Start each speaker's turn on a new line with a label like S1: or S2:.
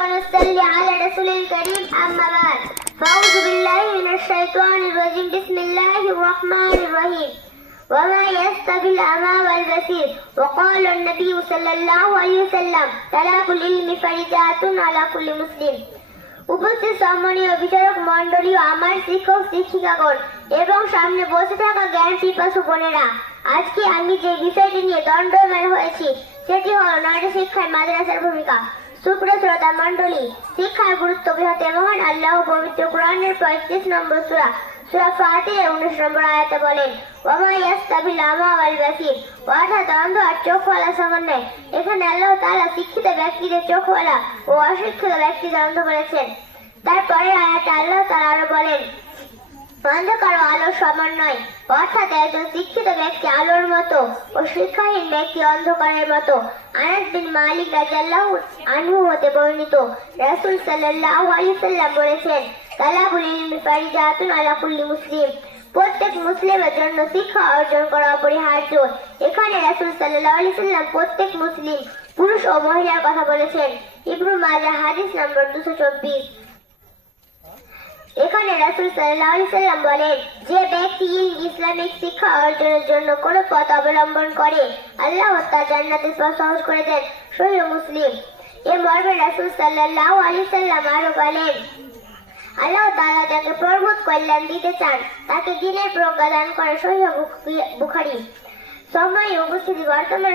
S1: ونصلي على رسول الكريم أما بعد فأعوذ بالله من الشيطان الرجيم بسم الله الرحمن الرحيم وما يستوي الأعمى والبصير وقال النبي صلى الله عليه وسلم طلاق العلم فرجات على كل مسلم উপস্থিত সম্মানীয় বিচারক মন্ডলী ও আমার শিক্ষক শিক্ষিকাগণ এবং সামনে বসে থাকা জ্ঞান পিপাসু বোনেরা আজকে আমি যে বিষয়টি নিয়ে দণ্ডময় হয়েছি সেটি হল নারী শিক্ষায় মাদ্রাসার ভূমিকা সুপ্রিয় শ্রোতা মন্ডলী শিক্ষার গুরুত্ব বৃহৎ মহান আল্লাহ পবিত্র কোরআনের পঁয়ত্রিশ নম্বর সুরা সুরা ফাতিরের উনিশ নম্বর আয়াতে বলেন, ওমা ইয়াস্তাবিল অর্থাৎ অন্ধ আর চোখওয়ালা সমন্বয়। এখানে আল্লাহ তাআলা শিক্ষিত ব্যক্তিদের চোখওয়ালা ও অশিক্ষিত ব্যক্তিদের অন্ধ বলেছেন তারপরে আয়াতে আল্লাহ তাআলা আরও বলেন অন্ধকার ও আলোর সমন্বয় অর্থাৎ একজন শিক্ষিত ব্যক্তি আলোর মতো ও শিক্ষাহীন ব্যক্তি অন্ধকারের মতো। আনাস বিন মালিক রাদিয়াল্লাহু আনহু হতে বর্ণিত। রাসূল সাল্লাল্লাহু আলাইহি সাল্লাম বলেছেন, তালাবুল ইলমি ফারিজাতুন আলা মুসলিম। প্রত্যেক মুসলিমের জন্য শিক্ষা অর্জন করা অপরিহার্য। এখানে রাসূল সাল্লাল্লাহু আলাইহি সাল্লাম প্রত্যেক মুসলিম, পুরুষ ও মহিলার কথা বলেছেন। ইবনু মাজা হাদিস নম্বর 224 এখানে রাসূল সাল্লাম বলেন, যে ব্যক্তি ইসলামিক শিক্ষা অর্জনের জন্য কোনো পথ অবলম্বন করে, আল্লাহ তার জান্নাতের পথ সহজ করে দেন। সহিহ মুসলিম। এ মর্মে রাসূল সাল্লাল্লাহু আলাইহি সাল্লাম আরও বলেন, আল্লাহ তাআলা যাকে প্রভূত কল্যাণ দিতে চান, তাকে দিনের প্রজ্ঞা দান করে সহিহ বুখারী। সময় উপস্থিতি বর্তমান